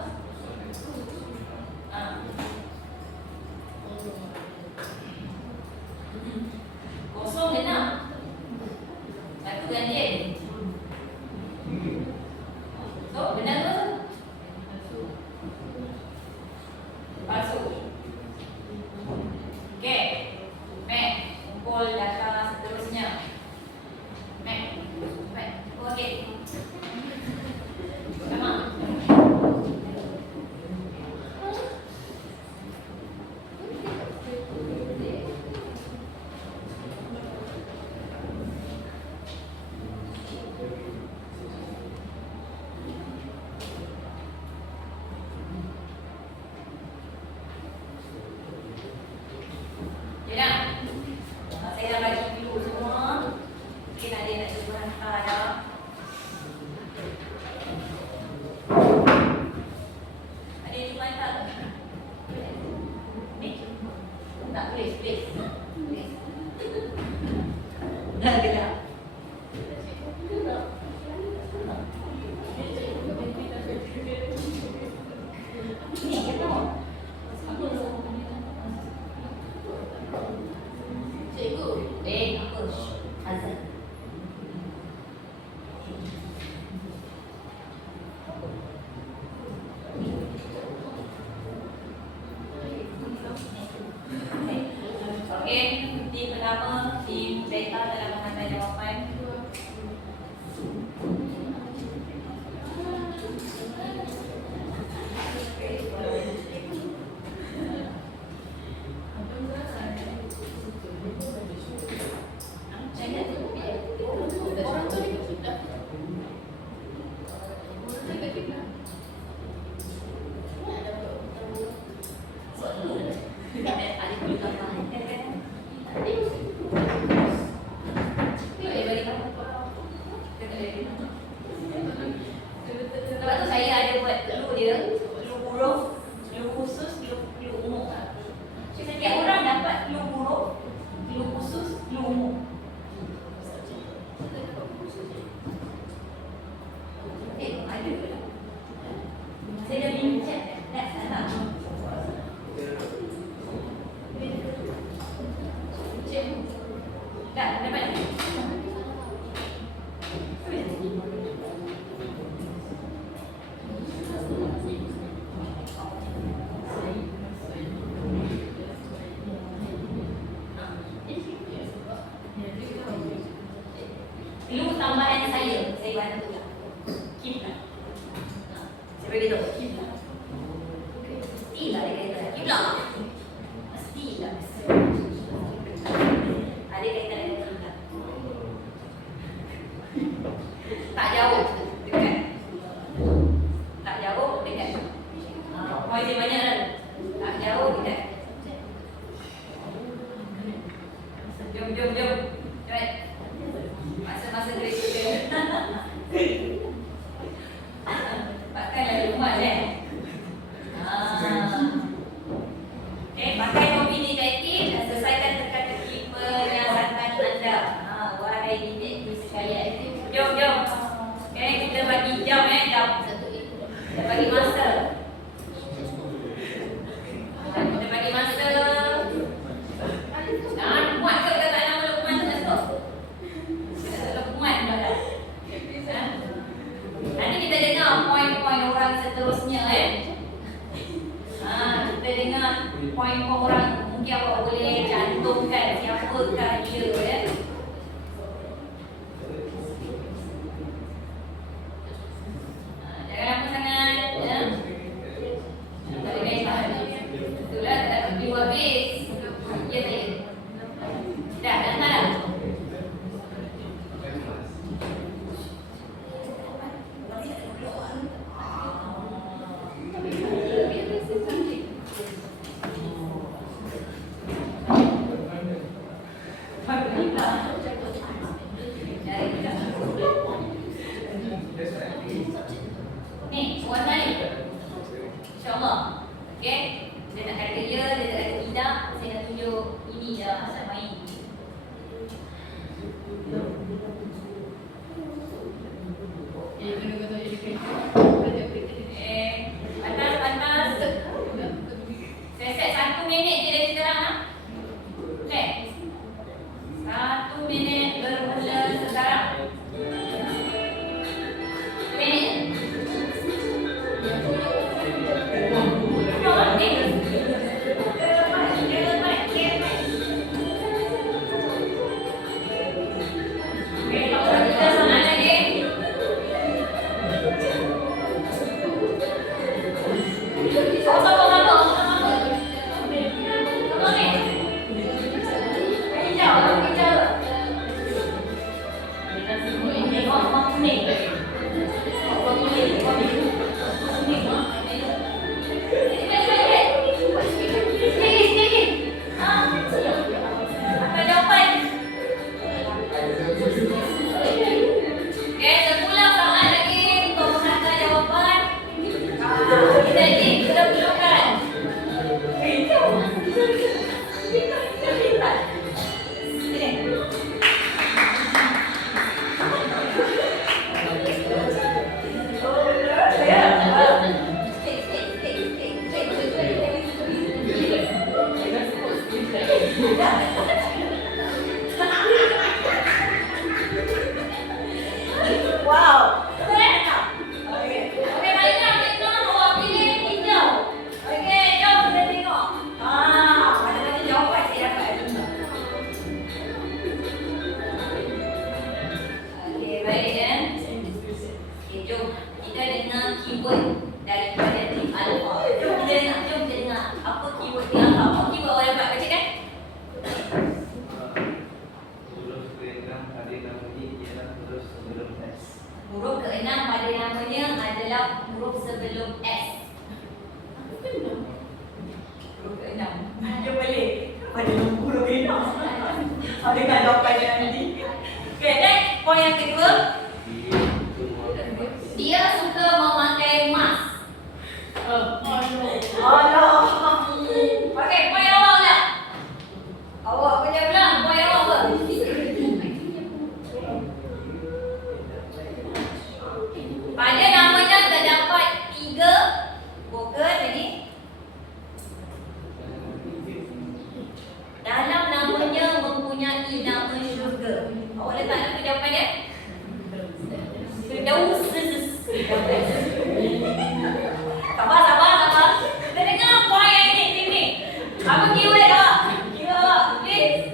Ha. Kosong ke enam? Satu ganjil. So, benar ke? Palsu. Okey. Mek, kumpul data seterusnya. Mek. Okey. Sama. Ya. Saya dah bagi dulu semua. Mungkin ada yang nak cuba hantar dah. Ada yang cuba hantar tak? Ni? Tak boleh, please. Please. Dah gerak. Ni kita mau. Cikgu. Apa? Azan. Okey, tim pertama, tim data dalam menghantar jawapan. Orang tu ni sudah. Orang tu kita. Sebab tu saya ada buat clue dia, clue huruf, clue khusus, clue umum. Setiap orang dapat clue huruf, clue khusus, clue umum. Ada ke? Saya dah bincang dah sana. Dah dapat. Clue tambahan saya bantu tak? Kiblat. Saya bagi tahu kiblat. Mestilah dia kata kiblat. Mestilah. Ada kaitan dengan kiblat. Tak jauh, dekat. Tak jauh, dekat. Poin dia banyak kan? Tak jauh, dekat. Jom. Cepat. Masa-masa kereta. Pakailah rumah Okey, pakai kopi detektif dan selesaikan teka-teki penyiasatan anda. Wahai detektif sekalian. Jom. Okey, kita bagi jam jam. Kita bagi masa. Kita bagi masa. Jangan buat ke kata nama Luqman tu. Luqman dah. Nanti kita dengar poin-poin orang seterusnya kita dengar poin-poin orang. Mungkin awak boleh cantumkan siapakah dia Jangan lama sangat Panas. Saya set 1 minit je dari sekarang lah. Okey. 1 minit bermula sekarang. 1 minit. Wow. Okey. Okey, baiklah kita awak pilih hijau. Okey, jom kita tengok. Macam-macam jawapan saya dapat. Okey, baik ya. Okey, jom kita dengar keyword daripada tim Alpha. Jom kita dengar apa keyword tim Alpha. Apa keyword awak dapat baca kan? Huruf keenam pada namanya ialah huruf sebelum S. Huruf keenam pada namanya adalah huruf sebelum S. Huruf keenam. Dia boleh pada huruf keenam. Adakah jawapannya nanti? Okey, next. Poin yang kedua. Dia suka memakai mask. Allah. Okey, poin awak pula. Awak punya pula. Poin awak apa? Pada namanya terdapat 3 vokal tadi. Dalam namanya mempunyai nama syurga. Awak letak apa jawapan dia? Firdaus. Sabar. Kita dengar poin yang ini. Apa keyword awak? Keyword awak, please.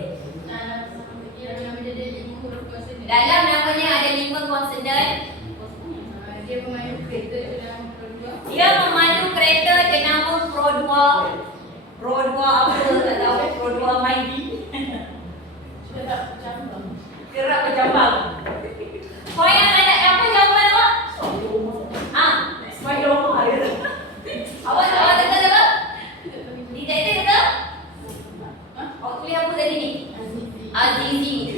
Dalam namanya ada 5 konsonan. Dia memandu kereta dengan kedua. Dia memandu kereta jenama Pro 2. Pro 2 apa? Tak tahu. Pro 2 Maidi. Gerak berjambang. Poin yang ada apa jawapan awak? Spiderman ada. Awak teka apa? Detektif ke? Awak tulis apa tadi ni? Azizi.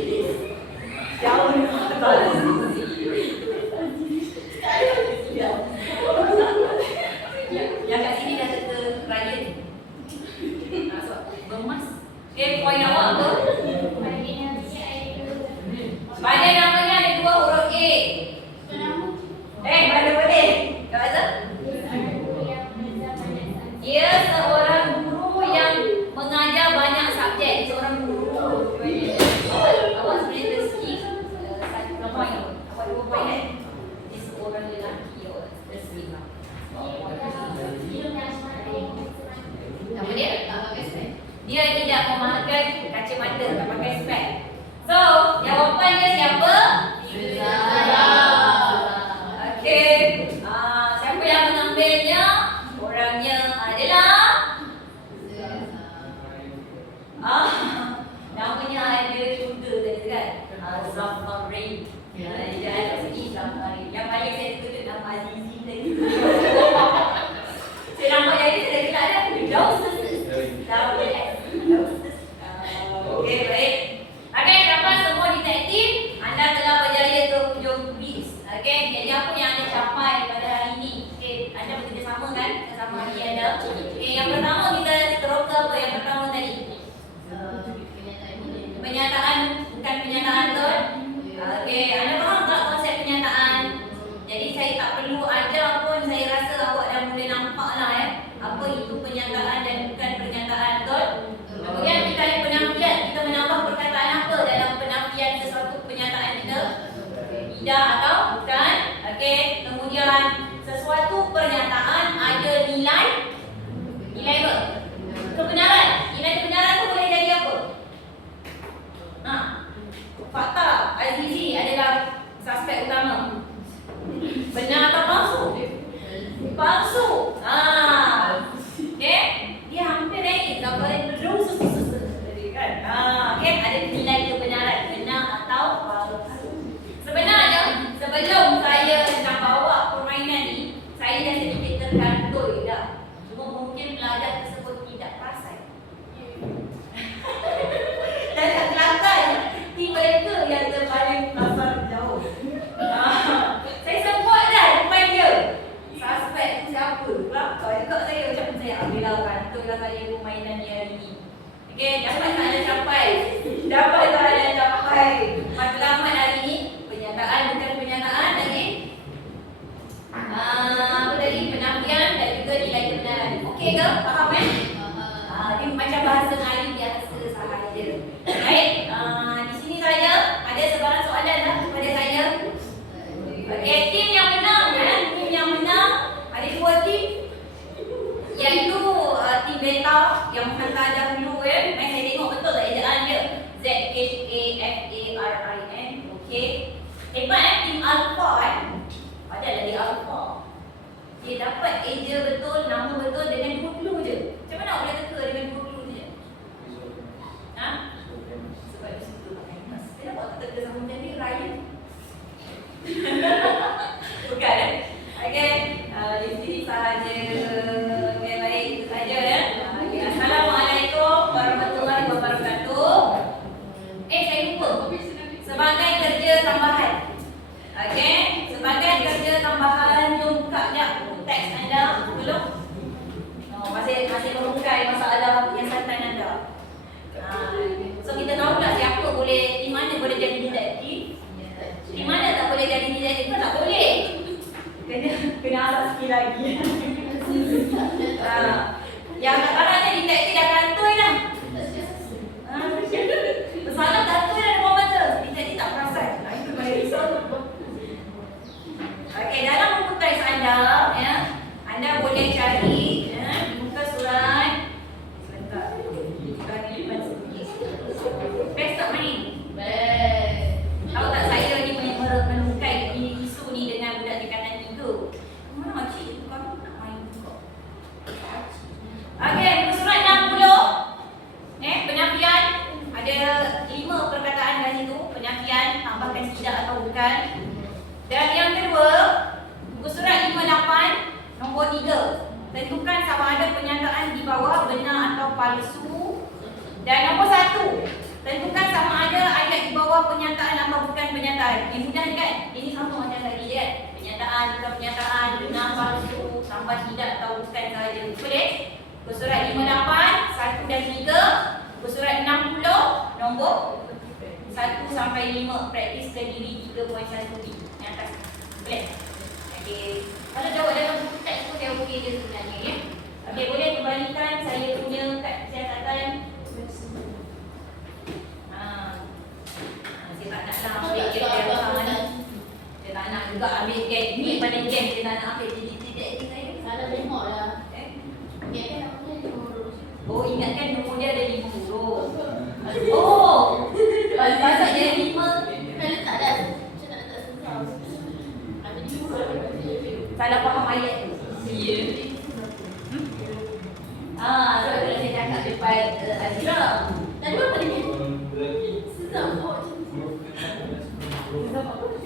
Jauh ni. Yang kat sini dah teka Ryan. Bermas. Okay, poin awak apa? Pada namanya ada 2 huruf A. Mana boleh? Kak Azhar? Dia seorang guru yang mengajar banyak subjek. Seorang guru. Awak sebenarnya rezeki 1 poin. Awak 2 poin kan? Dia seorang lelaki. Awak rezeki lah. Nama dia? Dia tidak memakai kacamata, tak pakai spek. So, jawapannya siapa? Okey. Siapa yang mengambilnya? Orangnya adalah namanya ada syurga tadi kan? Zafari. Dia ada sini Zafari. Yang paling saya tutup nama Azizi tadi. Saya nampak yang ini saya dah ada. Okey, baik. Okey, dapat semua detektif. Anda telah berjaya ke hujung kuis. Okey, jadi apa yang anda capai pada hari ini? Okey, anda bekerjasama kan bersama hari anda. Okey, yang pertama kita terus ke apa yang pertama tadi? Pernyataan, bukan pernyataan tu. tidak atau bukan. Okey, kemudian sesuatu pernyataan ada nilai apa? Kebenaran. Nilai kebenaran tu boleh jadi apa? Fakta Azizi adalah suspek utama. Benar atau palsu? Palsu. Okey, dia hampir naik gambaran terus kan. Okey, ada nilai kebenaran, benar atau palsu. Sebenarnya sebelum saya nak bawa permainan ni, saya dah sedikit terkantoi dah. Cuma mungkin pelajar tersebut tidak perasan. Dan Kelantan di mereka yang terpaling pasar jauh. Saya sebut dah depan dia. Suspek tu siapa? Kelakar juga saya. Macam saya ambillah kantoi lah saya permainan ni hari ni. Okey, dapat tak ada capai? Dapat tak ada capai? Matlamat hari ni, pernyataan bukan pernyataan lagi. Apa tadi? Penafian dan juga nilai kebenaran. Okey ke? Faham dia macam bahasa Melayu biasa sahaja. Baik, di sini saja ada sebarang soalan lah kepada saya. Okey, tim yang menang tim yang menang ada 2 tim, iaitu tim beta yang menghantar dahulu Mari saya tengok betul tak ejaan dia. ZHAFARIN. Okey. Hebat tim alpha Adalah dia alpha. Dia dapat eja betul, nama betul dengan 2 clue je. Macam mana boleh teka dengan 2 clue je? Sebab di situ pakai mas. Kenapa tak teka sama macam ni Ryan? Bukan Okey, di sini sahaja. Okey, baik, itu saja Okay. Assalamualaikum warahmatullahi wabarakatuh. Saya lupa. Sebagai kerja tambahan. Okey, sebagai kerja tambahan, jom buka sekejap teks anda belum? Masih merungkai masalah penyiasatan anda. So kita tahu tak siapa boleh, di mana boleh jadi detektif, di mana tak boleh jadi detektif, tak boleh. Kena alas sikit lagi. Yang kadang-kadang detektif dah kantoi dah. Bersalah kantoi dah depan mata. Detektif tak perasan. Itu boleh risau. Okey, dalam buku teks anda, anda boleh cari di muka surat. Sebentar. Best tak main? Tahu tak saya ni menungkai isu ni dengan budak dekatan 3. Mana makcik tu kamu nak main juga? Okey, muka surat 60. Penafian. Ada 5 perkataan kat situ. Penafian, tambahkan tidak atau bukan. Dan yang kedua, muka surat 58 nombor 3. Tentukan sama ada pernyataan di bawah benar atau palsu. Dan nombor 1, tentukan sama ada ayat di bawah pernyataan atau bukan pernyataan. Ini mudah kan? Ini sama macam tadi kan? Pernyataan, bukan pernyataan, benar, palsu, tambah tidak atau bukan sahaja. Boleh? Muka surat 58, 1 dan 3. Muka surat 60, nombor 1 sampai 5. Praktis ke diri 3.1b. Yang atas. Boleh? Okey. Kalau jawab dalam buku teks tu saya okey je sebenarnya ya. Okey, boleh kembalikan saya punya kad siasatan. Saya tak nak lah ambil game ni. Saya tak nak juga ambil game ni pada game. Saya tak nak ambil titik-titik ni saya. Salah tengok lah. Ingatkan apa dia 5 huruf. Oh, ingatkan nombor dia ada 5 huruf. Oh, pasal dia 5. Dah letak dah. Macam nak letak susah. Ada 5 huruf. Salah faham ayat tu. Ya. Sebab tu saya cakap depan Azira. Tadi apa dia? Susah. Susah apa?